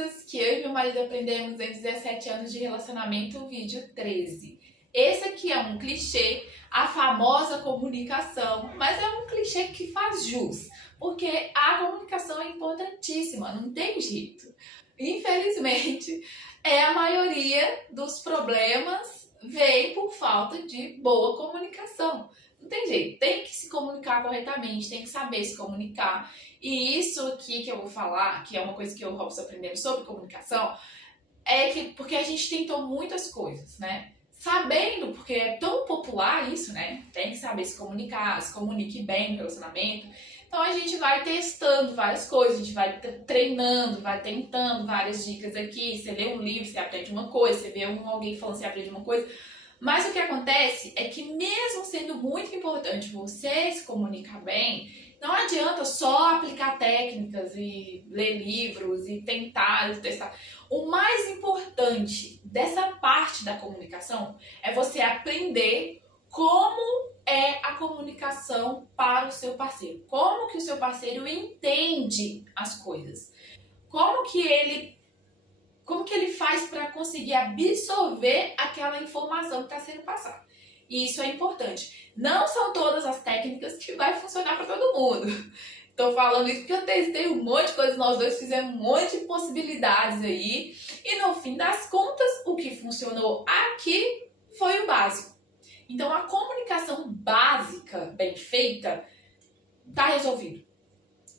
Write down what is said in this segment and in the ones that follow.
coisas que eu e meu marido aprendemos em 17 anos de relacionamento, vídeo 13. Esse aqui é um clichê, a famosa comunicação, mas é um clichê que faz jus, porque a comunicação é importantíssima, não tem jeito. Infelizmente, a maioria dos problemas vem por falta de boa comunicação. Não tem jeito, tem que se comunicar corretamente, tem que saber se comunicar. E isso aqui que eu vou falar, que é uma coisa que eu e o Robson aprendemos sobre comunicação, é que porque a gente tentou muitas coisas, né? Sabendo, porque é tão popular isso, né? Tem que saber se comunicar, se comunique bem no relacionamento. Então a gente vai testando várias coisas, a gente vai treinando, vai tentando várias dicas aqui. Você lê um livro, você aprende uma coisa, você vê alguém falando, você aprende uma coisa. Mas o que acontece é que mesmo sendo muito importante você se comunicar bem, não adianta só aplicar técnicas e ler livros e tentar e testar. O mais importante dessa parte da comunicação é você aprender como é a comunicação para o seu parceiro. Como que o seu parceiro entende as coisas. Como que ele faz para conseguir absorver aquela informação que está sendo passada. E isso é importante. Não são todas as técnicas que vai funcionar para todo mundo. Estou falando isso porque eu testei um monte de coisas, nós dois fizemos um monte de possibilidades aí. E no fim das contas, o que funcionou aqui foi o básico. Então a comunicação básica, bem feita, está resolvido.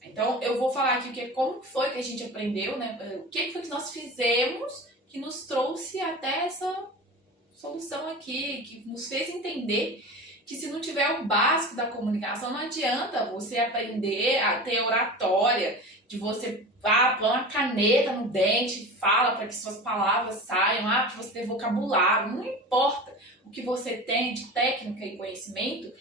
Então, eu vou falar aqui como foi que a gente aprendeu, né? O que foi que nós fizemos que nos trouxe até essa solução aqui, que nos fez entender que se não tiver o básico da comunicação, não adianta você aprender a ter oratória, de você pôr uma caneta no dente, fala para que suas palavras saiam, para você ter vocabulário, não importa o que você tem de técnica e conhecimento,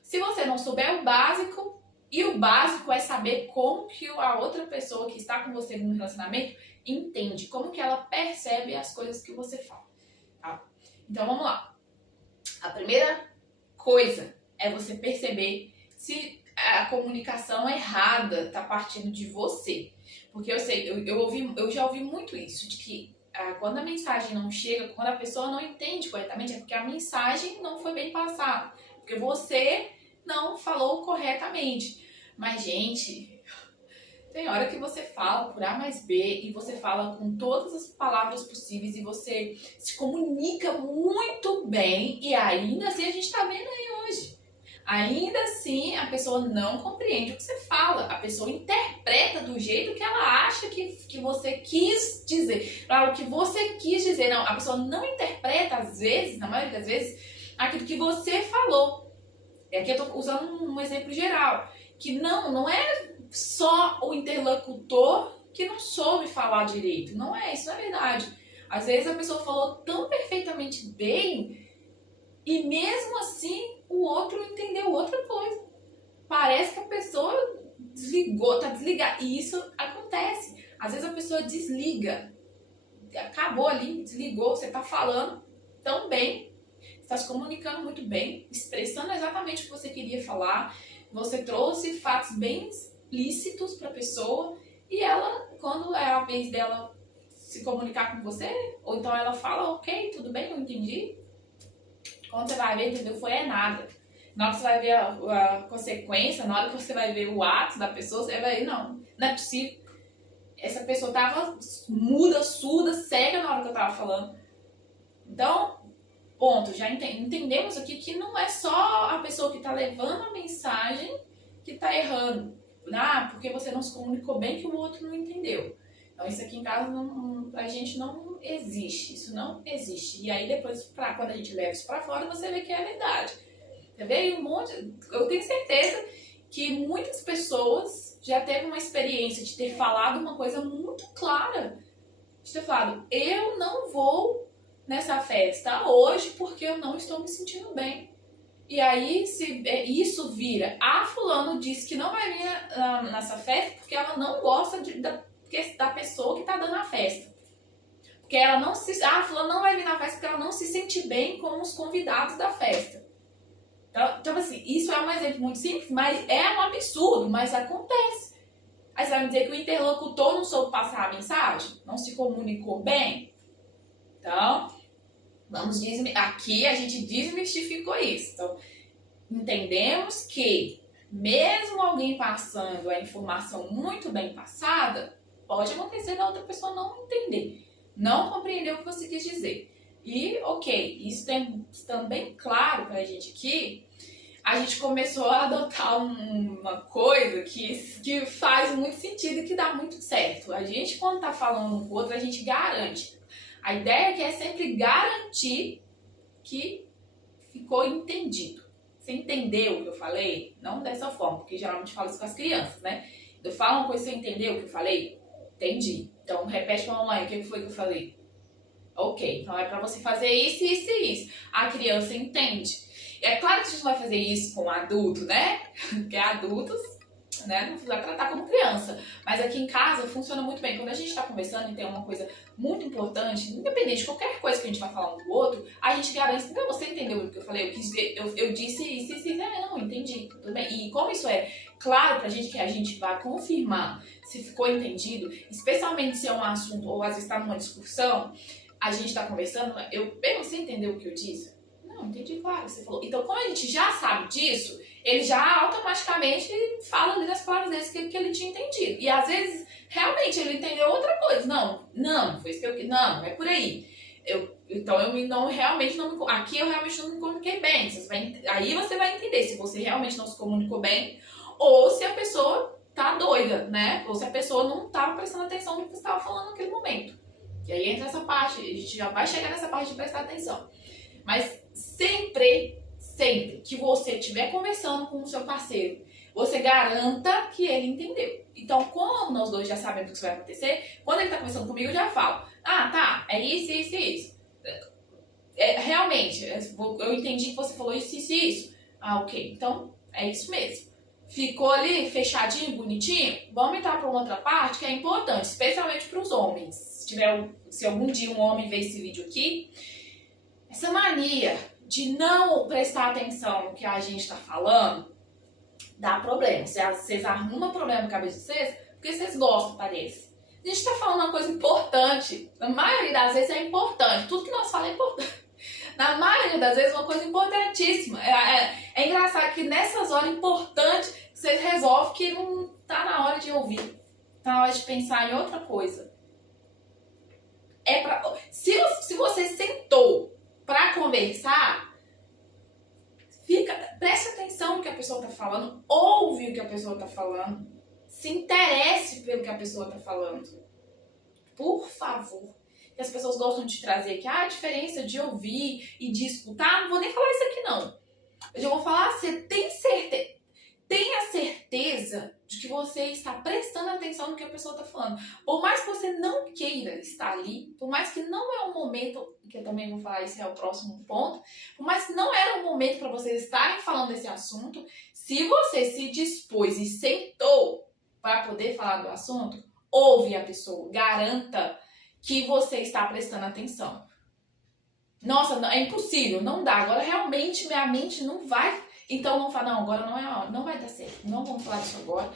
se você não souber o básico. E o básico é saber como que a outra pessoa que está com você no relacionamento entende, como que ela percebe as coisas que você fala. Tá? Então vamos lá. A primeira coisa é você perceber se a comunicação errada está partindo de você. Porque eu sei, eu já ouvi muito isso, de que quando a mensagem não chega, quando a pessoa não entende corretamente, é porque a mensagem não foi bem passada. Porque você não falou corretamente. Mas, gente, tem hora que você fala por A mais B e você fala com todas as palavras possíveis e você se comunica muito bem e ainda assim a gente tá vendo aí hoje. Ainda assim a pessoa não compreende o que você fala, a pessoa interpreta do jeito que ela acha que você quis dizer. Para o que você quis dizer, não, a pessoa não interpreta às vezes, na maioria das vezes, aquilo que você falou. E aqui eu tô usando um exemplo geral, que não é só o interlocutor que não soube falar direito. Não é, isso não é verdade. Às vezes a pessoa falou tão perfeitamente bem e mesmo assim o outro entendeu outra coisa. Parece que a pessoa desligou, tá desligada. E isso acontece. Às vezes a pessoa desliga. Acabou ali, desligou, você tá falando tão bem, está se comunicando muito bem, expressando exatamente o que você queria falar, você trouxe fatos bem explícitos para a pessoa e ela, quando é a vez dela se comunicar com você, ou então ela fala, ok, tudo bem, eu entendi, quando você vai ver, entendeu, foi nada. Na hora que você vai ver a consequência, na hora que você vai ver o ato da pessoa, você vai ver, não é possível. Essa pessoa tava muda, surda, cega na hora que eu tava falando. Então, ponto, já entendemos aqui que não é só a pessoa que está levando a mensagem que está errando. Porque você não se comunicou bem que o outro não entendeu. Então isso aqui em casa pra gente não existe, isso não existe. E aí depois, quando a gente leva isso pra fora, você vê que é verdade. Você vê eu tenho certeza que muitas pessoas já teve uma experiência de ter falado uma coisa muito clara. De ter falado, eu não vou nessa festa hoje porque eu não estou me sentindo bem. E aí, se isso vira, fulano disse que não vai vir nessa festa porque ela não gosta da pessoa que está dando a festa. Porque ela não se... fulano não vai vir na festa porque ela não se sente bem com os convidados da festa. Então assim, isso é um exemplo muito simples, mas é um absurdo, mas acontece. Aí você vai me dizer que o interlocutor não soube passar a mensagem? Não se comunicou bem? Então, aqui a gente desmistificou isso. Então, entendemos que mesmo alguém passando a informação muito bem passada, pode acontecer da outra pessoa não entender, não compreender o que você quis dizer. E, ok, isso estando bem claro pra gente aqui, a gente começou a adotar uma coisa que faz muito sentido e que dá muito certo. A gente, quando tá falando um com o outro, a gente garante. A ideia aqui é sempre garantir que ficou entendido. Você entendeu o que eu falei? Não dessa forma, porque geralmente falo isso com as crianças, né? Eu falo uma coisa, você entendeu o que eu falei? Entendi. Então, repete pra mamãe, o que foi que eu falei? Ok, então é pra você fazer isso, isso e isso. A criança entende. É claro que a gente não vai fazer isso com adulto, né? Porque adultos, né, não vai tratar como criança. Mas aqui em casa funciona muito bem. Quando a gente tá conversando e tem uma coisa muito importante, independente de qualquer coisa que a gente vai falar um do outro, a gente garante, não, você entendeu o que eu falei? Eu disse isso, isso, isso. Não, entendi, tudo bem. E como isso é claro pra gente que a gente vai confirmar se ficou entendido, especialmente se é um assunto, ou às vezes tá numa discussão, a gente tá conversando, você entendeu o que eu disse? Não, entendi, claro, você falou. Então, como a gente já sabe disso, ele já automaticamente fala ali nas palavras dele que ele tinha entendido. E às vezes, realmente, ele entendeu outra coisa. Não, foi isso que eu... Não é por aí. Então, aqui eu realmente não me comuniquei bem. Aí você vai entender se você realmente não se comunicou bem ou se a pessoa tá doida, né? Ou se a pessoa não tava prestando atenção no que você estava falando naquele momento. E aí entra essa parte, a gente já vai chegar nessa parte de prestar atenção. Mas sempre que você estiver conversando com o seu parceiro, você garanta que ele entendeu. Então, como nós dois já sabemos o que vai acontecer, quando ele está conversando comigo, eu já falo, tá, é isso, isso e isso. Realmente, eu entendi que você falou isso, isso e isso. Ok, então é isso mesmo. Ficou ali fechadinho, bonitinho? Vamos entrar para uma outra parte que é importante, especialmente para os homens. Se algum dia um homem ver esse vídeo aqui, essa mania de não prestar atenção no que a gente está falando dá problema. Vocês arrumam problema na cabeça de vocês porque vocês gostam, parece. A gente está falando uma coisa importante. Na maioria das vezes é importante. Tudo que nós falamos é importante. Na maioria das vezes é uma coisa importantíssima. É engraçado que nessas horas importantes vocês resolvem que não tá na hora de ouvir. Tá na hora de pensar em outra coisa. Se você sentou para conversar, preste atenção no que a pessoa está falando, ouve o que a pessoa está falando, se interesse pelo que a pessoa está falando. Por favor. Que as pessoas gostam de trazer aqui a diferença de ouvir e de escutar. Não vou nem falar isso aqui, não. Eu já vou falar, você tenha certeza de que você está prestando atenção no que a pessoa está falando. Por mais que você não queira estar ali, por mais que não é um momento, que eu também vou falar, esse é o próximo ponto, por mais que não era um momento para vocês estarem falando desse assunto, se você se dispôs e sentou para poder falar do assunto, ouve a pessoa, garanta que você está prestando atenção. Nossa, é impossível, não dá. Agora realmente minha mente não vai. Então não fala, não, agora não é a hora, não vai dar certo. Não vamos falar disso agora.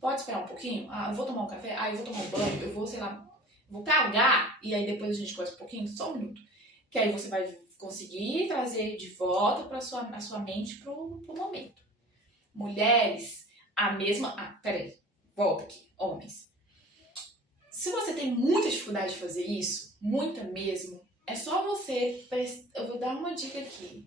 Pode esperar um pouquinho? Eu vou tomar um café? Eu vou tomar um banho, eu vou, sei lá, vou cagar. E aí depois a gente conversa um pouquinho, só um minuto. Que aí você vai conseguir trazer de volta a sua mente pro momento. Mulheres, a mesma... peraí, volta aqui, homens. Se você tem muita dificuldade de fazer isso, muita mesmo, é só você... Eu vou dar uma dica aqui.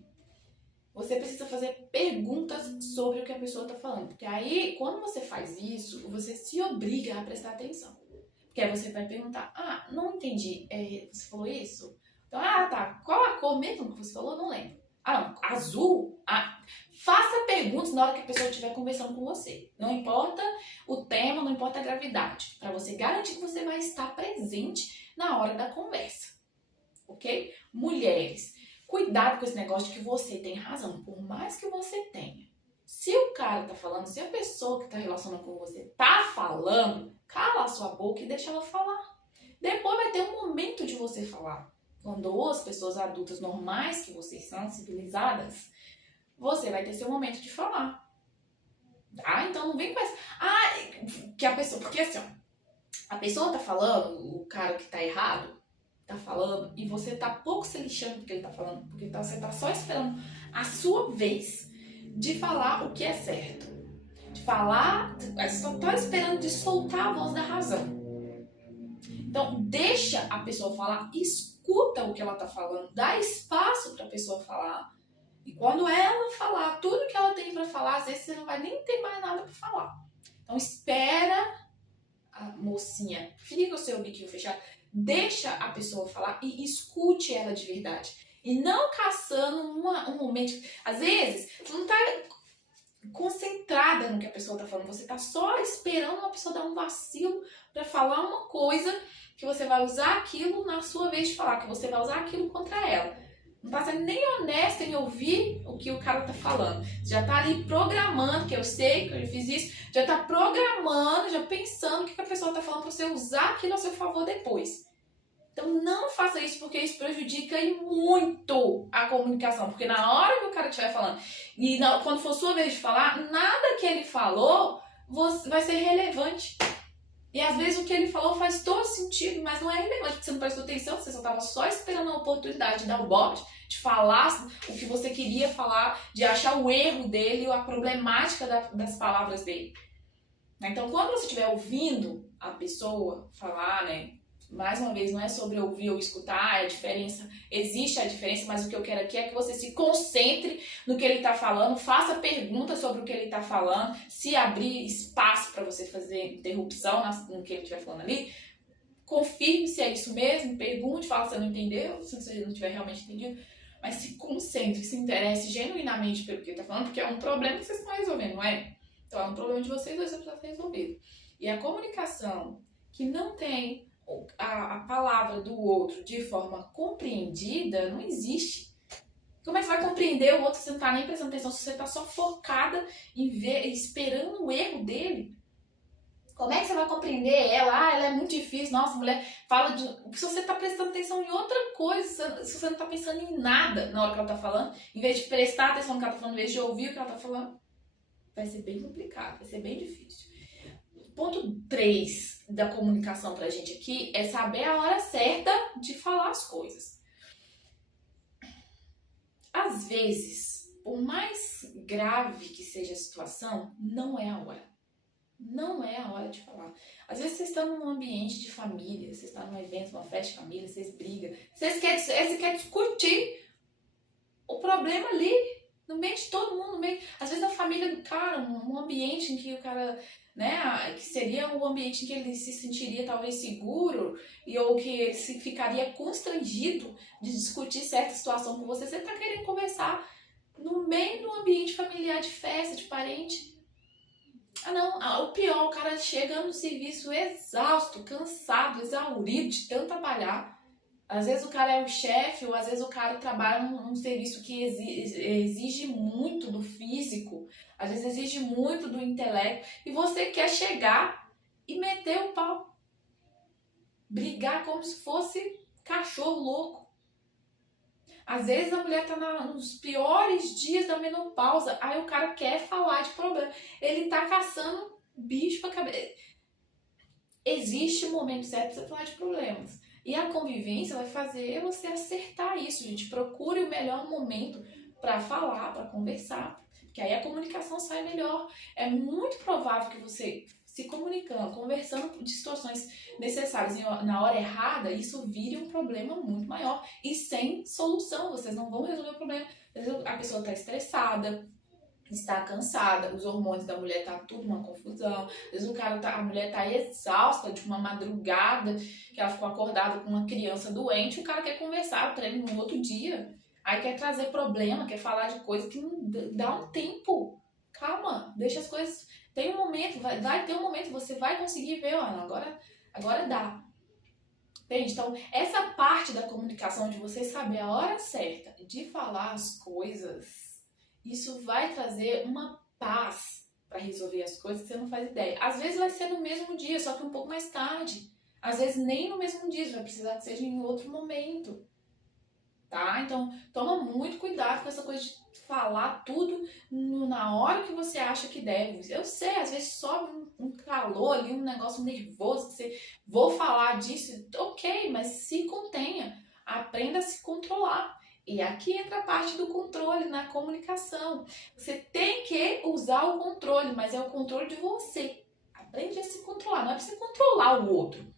Você precisa fazer perguntas sobre o que a pessoa está falando. Porque aí, quando você faz isso, você se obriga a prestar atenção. Porque aí você vai perguntar, não entendi, você falou isso? Então, tá, qual a cor mesmo que você falou? Não lembro. Não, azul? Faça perguntas na hora que a pessoa estiver conversando com você. Não importa o tema, não importa a gravidade. Para você garantir que você vai estar presente na hora da conversa. Ok? Mulheres, cuidado com esse negócio de que você tem razão, por mais que você tenha. Se o cara tá falando, se a pessoa que tá relacionando com você tá falando, cala a sua boca e deixa ela falar. Depois vai ter um momento de você falar. Quando as pessoas adultas normais que vocês são, civilizadas, você vai ter seu momento de falar. Então não vem com essa... que a pessoa... Porque assim, a pessoa tá falando, o cara que tá errado, tá falando, e você tá pouco se lixando porque ele tá falando, porque você tá só esperando a sua vez de falar o que é certo. De falar, você só tá esperando de soltar a voz da razão. Então, deixa a pessoa falar, escuta o que ela tá falando, dá espaço pra pessoa falar. E quando ela falar tudo que ela tem pra falar, às vezes você não vai nem ter mais nada pra falar. Então, espera a mocinha, fica com o seu biquinho fechado, deixa a pessoa falar e escute ela de verdade. E não caçando um momento. Às vezes, você não tá concentrada no que a pessoa tá falando, você tá só esperando a pessoa dar um vacilo pra falar uma coisa que você vai usar aquilo na sua vez de falar, que você vai usar aquilo contra ela. Não tá sendo nem honesta em ouvir o que o cara tá falando. Já tá ali programando, que eu sei que eu já fiz isso, já tá programando, já pensando o que a pessoa tá falando pra você usar aquilo a seu favor depois. Então não faça isso, porque isso prejudica muito a comunicação. Porque na hora que o cara estiver falando, e quando for sua vez de falar, nada que ele falou vai ser relevante. E às vezes o que ele falou faz todo sentido, mas não é relevante, porque você não prestou atenção, você só estava só esperando a oportunidade de dar o bote, de falar o que você queria falar, de achar o erro dele ou a problemática das palavras dele. Então, quando você estiver ouvindo a pessoa falar, né, mais uma vez, não é sobre ouvir ou escutar, a diferença, existe a diferença, mas o que eu quero aqui é que você se concentre no que ele está falando, faça perguntas sobre o que ele está falando, se abrir espaço para você fazer interrupção no que ele estiver falando ali, confirme se é isso mesmo, pergunte, fala se você não entendeu, se você não tiver realmente entendido, mas se concentre, se interesse genuinamente pelo que ele está falando, porque é um problema que vocês estão resolvendo, não é? Então é um problema de vocês dois que precisa ser resolvido. E a comunicação que não tem a palavra do outro de forma compreendida, não existe. Como é que você vai compreender o outro se você não está nem prestando atenção, se você está só focada em ver, esperando o erro dele? Como é que você vai compreender ela? Ela é muito difícil, nossa, mulher fala de... Se você está prestando atenção em outra coisa, se você não está pensando em nada na hora que ela está falando, em vez de prestar atenção no que ela está falando, em vez de ouvir o que ela está falando, vai ser bem complicado, vai ser bem difícil. Ponto 3 da comunicação pra gente aqui é saber a hora certa de falar as coisas. Às vezes, por mais grave que seja a situação, não é a hora. Não é a hora de falar. Às vezes vocês estão num ambiente de família, vocês estão num evento, uma festa de família, vocês brigam, você quer discutir o problema ali, no meio de todo mundo, no meio, às vezes na família do cara, um ambiente em que o cara, né, que seria um ambiente em que ele se sentiria talvez seguro ou que ele ficaria constrangido de discutir certa situação com você, você tá querendo conversar no meio do ambiente familiar de festa, de parente. Ah não, o pior, o cara chega no serviço exausto, cansado, exaurido de tanto trabalhar. Às vezes o cara é o chefe, ou às vezes o cara trabalha num serviço que exige muito do físico, às vezes exige muito do intelecto, e você quer chegar e meter o pau. Brigar como se fosse cachorro louco. Às vezes a mulher tá nos piores dias da menopausa, aí o cara quer falar de problema. Ele tá caçando bicho pra cabeça. Existe um momento certo pra você falar de problemas. E a convivência vai fazer você acertar isso, gente. Procure o melhor momento para falar, para conversar, que aí a comunicação sai melhor. É muito provável que você se comunicando, conversando de situações necessárias na hora errada, isso vire um problema muito maior e sem solução. Vocês não vão resolver o problema. Às vezes a pessoa está estressada, está cansada, os hormônios da mulher tá tudo uma confusão, às vezes a mulher tá exausta de uma madrugada que ela ficou acordada com uma criança doente, o cara quer conversar, treino no outro dia, aí quer trazer problema, quer falar de coisa que não dá um tempo, calma, deixa as coisas, tem um momento, vai ter um momento, você vai conseguir ver, Ana, agora dá. Entende? Então, essa parte da comunicação de você saber a hora certa de falar as coisas, isso vai trazer uma paz para resolver as coisas que você não faz ideia. Às vezes vai ser no mesmo dia, só que um pouco mais tarde. Às vezes nem no mesmo dia, vai precisar que seja em outro momento. tá? Então, toma muito cuidado com essa coisa de falar tudo na hora que você acha que deve. Eu sei, às vezes sobe um calor ali, um negócio nervoso, que você, vou falar disso, ok, mas se contenha, aprenda a se controlar. E aqui entra a parte do controle na comunicação. Você tem que usar o controle, mas é o controle de você. Aprende a se controlar, não é pra você controlar o outro.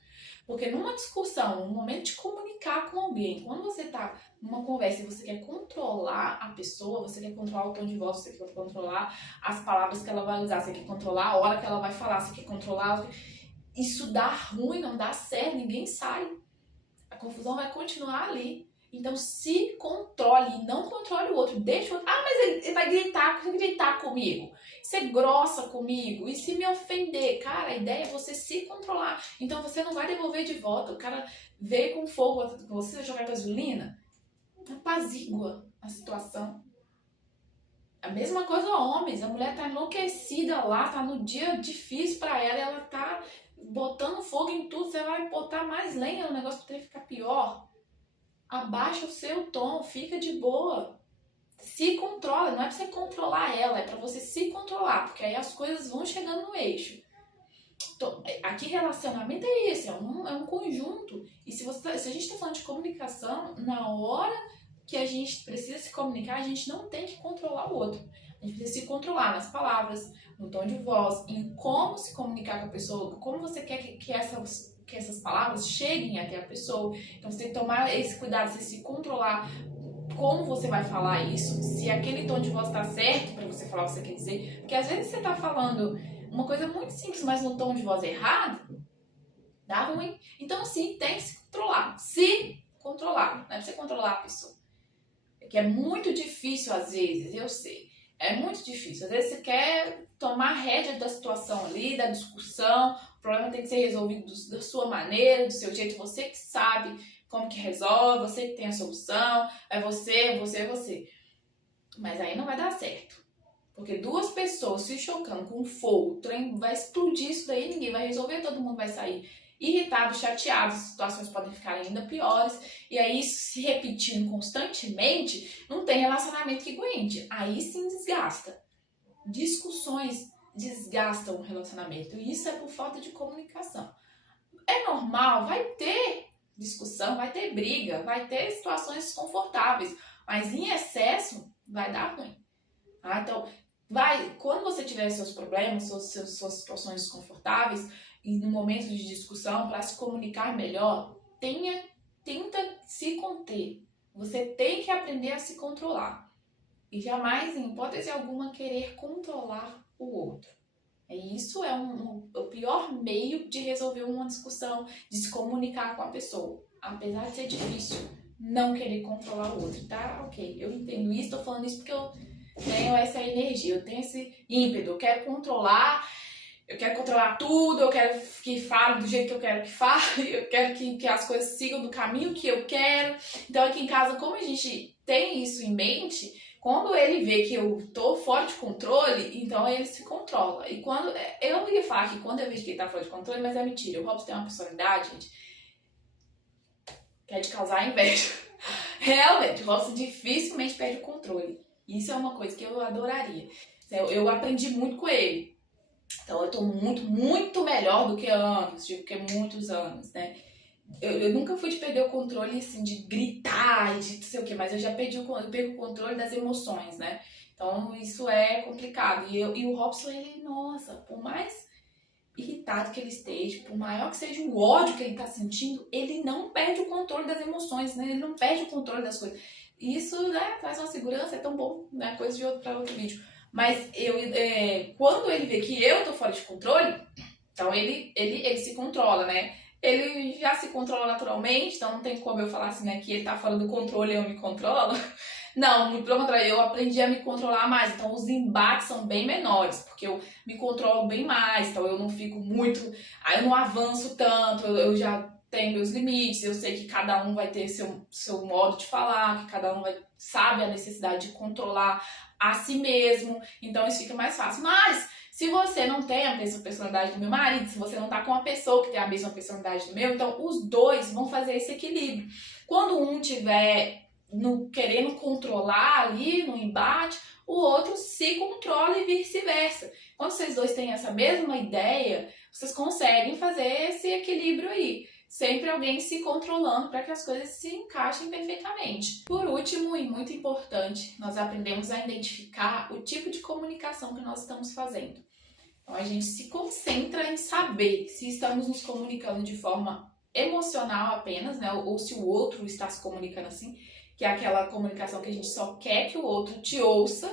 Porque numa discussão, num momento de comunicar com alguém, quando você tá numa conversa e você quer controlar a pessoa, você quer controlar o tom de voz, você quer controlar as palavras que ela vai usar, você quer controlar a hora que ela vai falar, você quer controlar... Isso dá ruim, não dá certo, ninguém sai. A confusão vai continuar ali. Então se controle e não controle o outro. Deixa o outro... Ah, mas ele vai gritar comigo. Ser grossa comigo. E se me ofender? Cara, a ideia é você se controlar. Então você não vai devolver de volta. O cara veio com fogo, você vai jogar gasolina. Apazigua a situação. A mesma coisa homens. A mulher tá enlouquecida lá, tá no dia difícil pra ela. Ela tá botando fogo em tudo. Você vai botar mais lenha no negócio pra ele ficar pior. Abaixa o seu tom, fica de boa. Se controla, não é pra você controlar ela, é pra você se controlar, porque aí as coisas vão chegando no eixo. Então, aqui relacionamento é isso, é um conjunto. E se a gente tá falando de comunicação, na hora que a gente precisa se comunicar, a gente não tem que controlar o outro. A gente precisa se controlar nas palavras, no tom de voz, em como se comunicar com a pessoa, como você quer que essas palavras cheguem até a pessoa. Então você tem que tomar esse cuidado, você se controlar como você vai falar isso, se aquele tom de voz tá certo para você falar o que você quer dizer, porque às vezes você tá falando uma coisa muito simples, mas no tom de voz errado, dá ruim. Então sim, tem que se controlar, não é pra você controlar a pessoa, que é muito difícil às vezes, eu sei, é muito difícil, às vezes você quer tomar rédea da situação ali, da discussão, o problema tem que ser resolvido da sua maneira, do seu jeito, você que sabe como que resolve, você que tem a solução, é você. Mas aí não vai dar certo. Porque duas pessoas se chocando com fogo, o trem vai explodir isso daí, ninguém vai resolver, todo mundo vai sair irritado, chateado, as situações podem ficar ainda piores, e aí isso se repetindo constantemente, não tem relacionamento que aguente. Aí sim desgasta. Discussões desgastam o relacionamento, e isso é por falta de comunicação. É normal, vai ter discussão, vai ter briga, vai ter situações desconfortáveis, mas em excesso vai dar ruim. Tá? Então, quando você tiver seus problemas, suas situações desconfortáveis, e no momento de discussão, para se comunicar melhor, tenta se conter. Você tem que aprender a se controlar. E jamais, em hipótese alguma, querer controlar o outro. Isso é o pior meio de resolver uma discussão, de se comunicar com a pessoa. Apesar de ser difícil, não querer controlar o outro, tá? Ok, eu entendo isso, tô falando isso porque eu tenho essa energia, eu tenho esse ímpeto, eu quero controlar tudo, eu quero que fale do jeito que eu quero que fale, eu quero que as coisas sigam do caminho que eu quero. Então aqui em casa, como a gente tem isso em mente, quando ele vê que eu tô fora de controle, então ele se controla. E quando eu ia falar que quando eu vejo que ele tá fora de controle, mas é mentira. O Robson tem uma personalidade, gente, que é de causar inveja. Realmente, o Robson dificilmente perde o controle. Isso é uma coisa que eu adoraria. Eu aprendi muito com ele. Então eu tô muito melhor do que antes, do que muitos anos, né? Eu nunca fui de perder o controle, assim, de gritar e de não sei o que, mas eu já perco o controle das emoções, né? Então isso é complicado. E o Robson, ele, nossa, por mais irritado que ele esteja, por maior que seja o ódio que ele tá sentindo, ele não perde o controle das emoções, né? Ele não perde o controle das coisas. E isso, né, traz uma segurança, é tão bom, né? Coisa para outro vídeo. Mas quando ele vê que eu tô fora de controle, então ele se controla, né? Ele já se controla naturalmente, então não tem como eu falar assim, né, que ele tá fora do controle e eu me controlo. Não, muito pelo contrário, eu aprendi a me controlar mais, então os embates são bem menores, porque eu me controlo bem mais, então eu não fico muito, eu não avanço tanto, eu já tenho meus limites, eu sei que cada um vai ter seu modo de falar, que cada um sabe a necessidade de controlar a si mesmo, então isso fica mais fácil. Mas se você não tem a mesma personalidade do meu marido, se você não tá com uma pessoa que tem a mesma personalidade do meu, então os dois vão fazer esse equilíbrio. Quando um tiver querendo controlar ali no embate, o outro se controla e vice-versa. Quando vocês dois têm essa mesma ideia, vocês conseguem fazer esse equilíbrio aí. Sempre alguém se controlando para que as coisas se encaixem perfeitamente. Por último, e muito importante, nós aprendemos a identificar o tipo de comunicação que nós estamos fazendo. Então a gente se concentra em saber se estamos nos comunicando de forma emocional apenas, né? Ou se o outro está se comunicando assim, que é aquela comunicação que a gente só quer que o outro te ouça,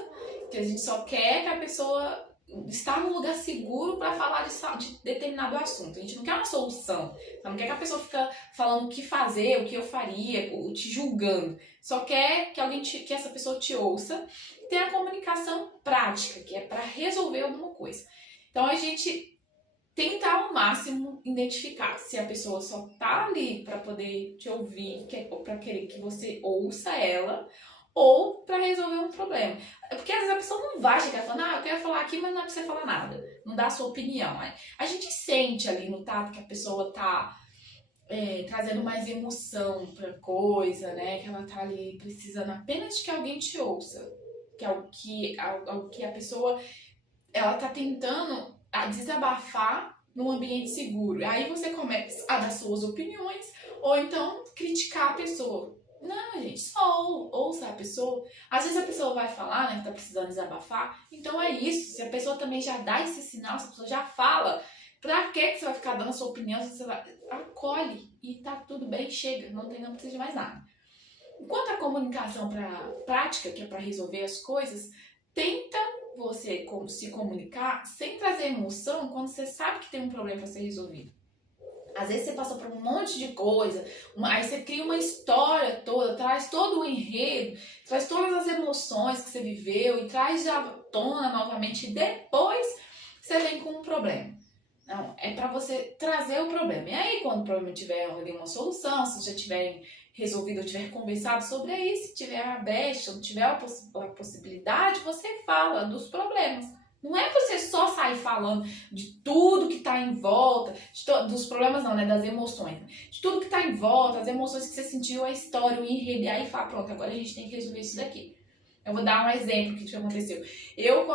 que a gente só quer que a pessoa está num lugar seguro para falar de determinado assunto. A gente não quer uma solução, não quer que a pessoa fique falando o que fazer, o que eu faria, ou te julgando. Só quer que que essa pessoa te ouça e tenha a comunicação prática, que é para resolver alguma coisa. Então a gente tenta ao máximo identificar se a pessoa só tá ali para poder te ouvir, para querer que você ouça ela, ou para resolver um problema. Porque às vezes a pessoa não vai chegar falando, eu quero falar aqui, mas não é pra você falar nada. Não dá a sua opinião. A gente sente ali no tato que a pessoa tá trazendo mais emoção pra coisa, né? Que ela tá ali precisando apenas de que alguém te ouça. Que é o que a pessoa, ela tá tentando desabafar num ambiente seguro. Aí você começa a dar suas opiniões, ou então criticar a pessoa. Não, gente, só ouça a pessoa. Às vezes a pessoa vai falar, né, que tá precisando desabafar. Então é isso. Se a pessoa também já dá esse sinal, se a pessoa já fala, pra que você vai ficar dando a sua opinião? Você vai, acolhe e tá tudo bem, chega. Não precisa de mais nada. Enquanto a comunicação prática, que é para resolver as coisas, tenta você se comunicar sem trazer emoção quando você sabe que tem um problema para ser resolvido. Às vezes você passa por um monte de coisa, aí você cria uma história toda, traz todo o enredo, traz todas as emoções que você viveu e traz à tona novamente e depois você vem com um problema. Não, é para você trazer o problema. E aí, quando o problema tiver ali uma solução, se já tiverem resolvido ou tiver conversado sobre isso, se tiver a brecha ou tiver a possibilidade, você fala dos problemas. Não é você só sair falando de tudo que está em volta, dos problemas não, né, das emoções. De tudo que está em volta, as emoções que você sentiu, a história, o enredo, e aí fala, pronto, agora a gente tem que resolver isso daqui. Eu vou dar um exemplo que aconteceu. Eu,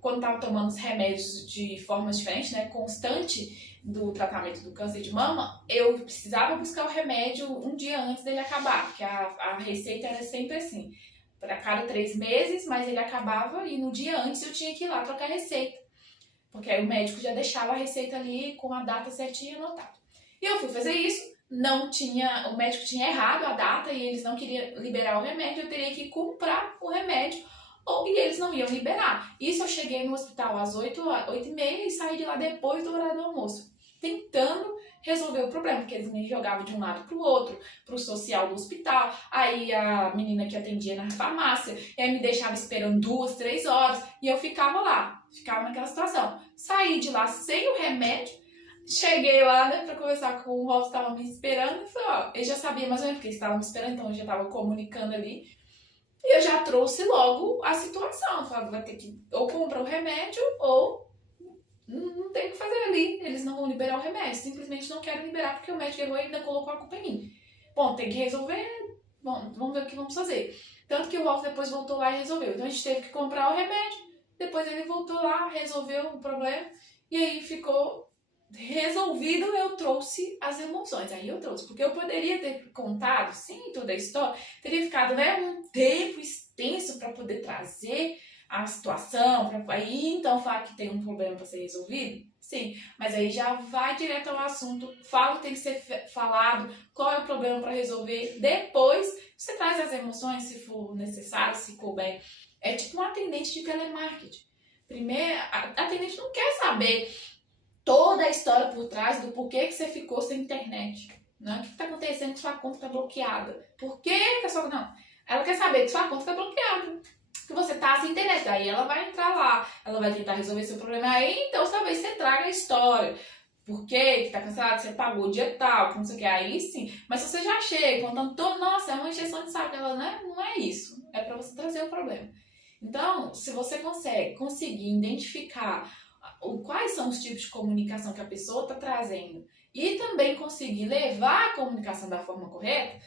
quando estava tomando os remédios de formas diferentes, né, constante do tratamento do câncer de mama, eu precisava buscar o remédio um dia antes dele acabar, porque a receita era sempre assim. Para cada 3 meses, mas ele acabava e no dia antes eu tinha que ir lá trocar a receita. Porque aí o médico já deixava a receita ali com a data certinha anotada. E eu fui fazer isso, o médico tinha errado a data e eles não queriam liberar o remédio, eu teria que comprar o remédio e eles não iam liberar. Isso eu cheguei no hospital às 8h30 e saí de lá depois do horário do almoço, tentando resolver o problema, porque eles me jogavam de um lado pro outro, pro social do hospital, aí a menina que atendia na farmácia, e aí me deixava esperando 2, 3 horas, e eu ficava naquela situação. Saí de lá sem o remédio, cheguei lá, né, pra conversar com o Robson, estava me esperando, e falei, ó, ele já sabia mais ou menos porque eles estavam me esperando, então eu já estava comunicando ali, e eu já trouxe logo a situação, falei, vai ter que ou comprar o remédio, ou não tem o que fazer ali, eles não vão liberar o remédio, simplesmente não querem liberar porque o médico errou e ainda colocou a culpa em mim. Bom, tem que resolver, bom, vamos ver o que vamos fazer. Tanto que o Rolf depois voltou lá e resolveu. Então a gente teve que comprar o remédio, depois ele voltou lá, resolveu o problema e aí ficou resolvido. Eu trouxe as emoções, aí eu trouxe, porque eu poderia ter contado, sim, toda a história, teria ficado, né, um tempo extenso para poder trazer a situação, aí então falar que tem um problema para ser resolvido, sim, mas aí já vai direto ao assunto, fala o que tem que ser falado, qual é o problema para resolver, depois você traz as emoções se for necessário, se couber. É tipo um atendente de telemarketing. Primeiro, a atendente não quer saber toda a história por trás do porquê que você ficou sem internet, né? O que está acontecendo que sua conta está bloqueada, por que a sua... Não, ela quer saber que sua conta está bloqueada, que você tá sem internet, aí ela vai entrar lá, ela vai tentar resolver seu problema, aí então talvez você traga a história, por que tá cancelado, você pagou o dia tal, não sei o que, aí sim, mas se você já chega contando todo, nossa, é uma injeção de saco, ela não é isso, é pra você trazer o problema. Então, se você conseguir identificar quais são os tipos de comunicação que a pessoa tá trazendo e também conseguir levar a comunicação da forma correta,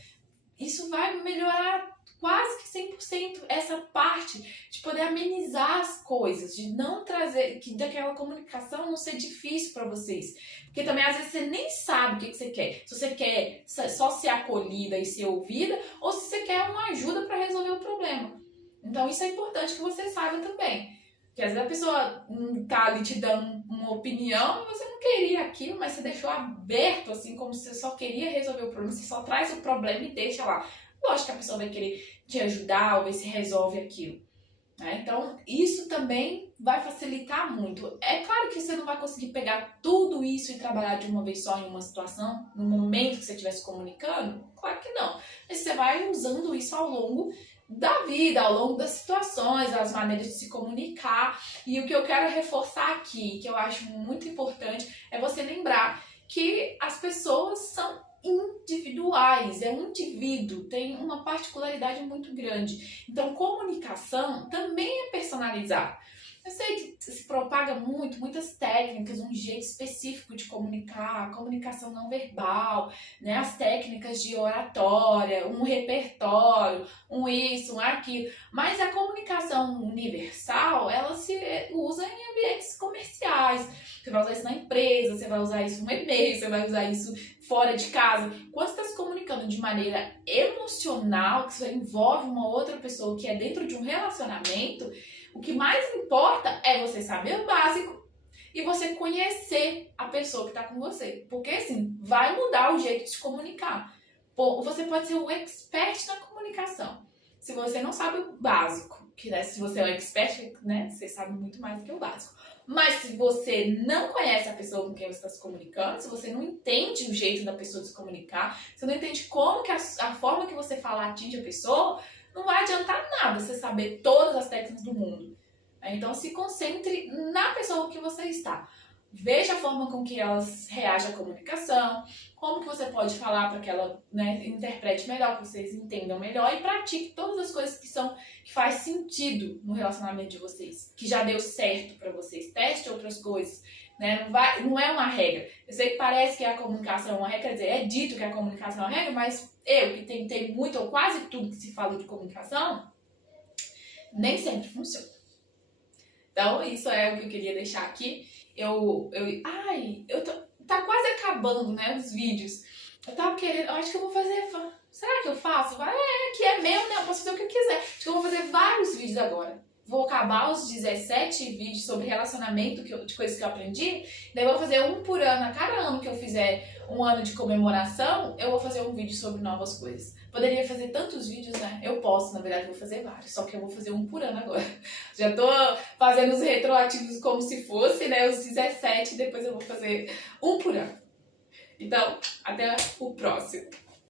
isso vai melhorar quase que 100% essa parte de poder amenizar as coisas, de não trazer, que daquela comunicação não ser difícil para vocês. Porque também às vezes você nem sabe o que você quer. Se você quer só ser acolhida e ser ouvida, ou se você quer uma ajuda para resolver o problema. Então isso é importante que você saiba também. Porque às vezes a pessoa tá ali te dando uma opinião e você não queria aquilo, mas você deixou aberto, assim, como se você só queria resolver o problema, você só traz o problema e deixa lá. Lógico que a pessoa vai querer te ajudar ou ver se resolve aquilo, né? Então, isso também vai facilitar muito. É claro que você não vai conseguir pegar tudo isso e trabalhar de uma vez só em uma situação, no momento que você estiver se comunicando. Claro que não. Mas você vai usando isso ao longo da vida, ao longo das situações, as maneiras de se comunicar. E o que eu quero reforçar aqui, que eu acho muito importante, é você lembrar que as pessoas são individuais, é um indivíduo, tem uma particularidade muito grande. Então, comunicação também é personalizada. Eu sei que se propaga muitas técnicas, um jeito específico de comunicar, comunicação não verbal, né? As técnicas de oratória, um repertório, um isso, um aquilo. Mas a comunicação universal, ela se usa em ambientes comerciais. Você vai usar isso na empresa, você vai usar isso no e-mail, você vai usar isso fora de casa. Quando você está se comunicando de maneira emocional, que você envolve uma outra pessoa que é dentro de um relacionamento, o que mais importa é você saber o básico e você conhecer a pessoa que está com você. Porque, assim, vai mudar o jeito de se comunicar. Você pode ser um expert na comunicação. Se você não sabe o básico, que né, se você é um expert, né, você sabe muito mais do que o básico. Mas se você não conhece a pessoa com quem você está se comunicando, se você não entende o jeito da pessoa de se comunicar, se você não entende como que a forma que você fala atinge a pessoa, não vai adiantar nada você saber todas as técnicas do mundo. Então se concentre na pessoa que você está. Veja a forma com que elas reagem à comunicação, como que você pode falar para que ela, né, interprete melhor, que vocês entendam melhor e pratique todas as coisas que faz sentido no relacionamento de vocês, que já deu certo para vocês. Teste outras coisas, né? Não é uma regra. Eu sei que parece que a comunicação é uma regra, quer dizer, é dito que a comunicação é uma regra, mas eu que tentei muito ou quase tudo que se fala de comunicação, nem sempre funciona. Então, isso é o que eu queria deixar aqui. Tá quase acabando, né, os vídeos. Eu tava querendo, eu acho que eu vou fazer, será que eu faço? Que é mesmo, né, eu posso fazer o que eu quiser. Acho que eu vou fazer vários vídeos agora. Vou acabar os 17 vídeos sobre relacionamento, de coisas que eu aprendi. Daí eu vou fazer um por ano. A cada ano que eu fizer um ano de comemoração, eu vou fazer um vídeo sobre novas coisas. Poderia fazer tantos vídeos, né? Eu posso, na verdade, vou fazer vários. Só que eu vou fazer um por ano agora. Já tô fazendo os retroativos como se fosse, né? Os 17, depois eu vou fazer um por ano. Então, até o próximo.